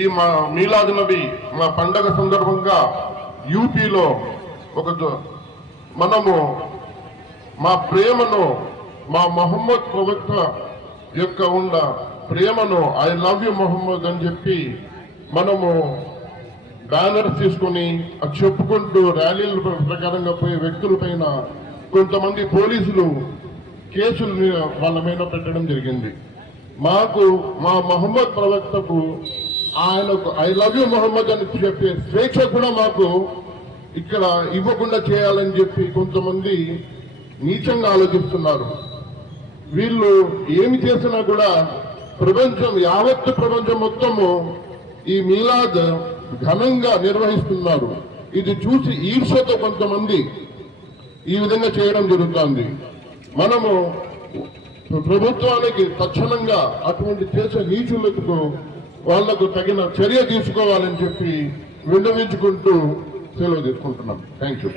ఈ మీలాద్ నబీ మా పండగ సందర్భంగా యూపీలో మనము మా ప్రేమను మా మొహమ్మద్ ప్రవక్త యొక్క ఉన్న ప్రేమను ఐ లవ్ యు మొహమ్మద్ అని చెప్పి మనము బ్యానర్స్ తీసుకుని అది చెప్పుకుంటూ ర్యాలీల ప్రకారంగా పోయే వ్యక్తులపైన కొంతమంది పోలీసులు కేసులు వాళ్ళ మీద పెట్టడం జరిగింది. మాకు మా మొహమ్మద్ ప్రవక్తకు ఆయనకు ఐ లవ్ యు మొహమ్మద్ అని చెప్పే స్వేచ్ఛ కూడా మాకు ఇక్కడ ఇవ్వకుండా చేయాలని చెప్పి కొంతమంది నీచంగా ఆలోచిస్తున్నారు. వీళ్ళు ఏమి చేసినా కూడా యావత్తు ప్రపంచం మొత్తము ఈ మీలాద్ ఘనంగా నిర్వహిస్తున్నారు. ఇది చూసి ఈర్ష్యతో కొంతమంది ఈ విధంగా చేయడం జరుగుతుంది. మనము ప్రభుత్వానికి తక్షణంగా అటువంటి చేసే నీచులకు వాళ్లకు తగిన చర్య తీసుకోవాలని చెప్పి విన్నవించుకుంటూ సెలవు తీసుకుంటున్నాం. Thank you.